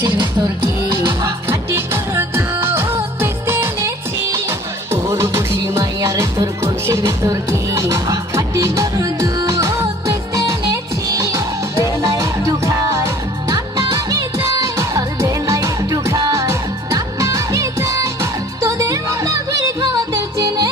কলসির ভিতর কি খাটি গরুর দুধ বেচতে এনেছি। ওর বসি মাইয়ারে তোর কলসির ভিতর কি খাটি গরুর দুধ বেচতে এনেছি। দে না একটু খাই দাম না আগে যাই, আর দে না একটু খাই দাম না আগে যাই। তোদের মতো ভিড় খাওয়াতে চিনে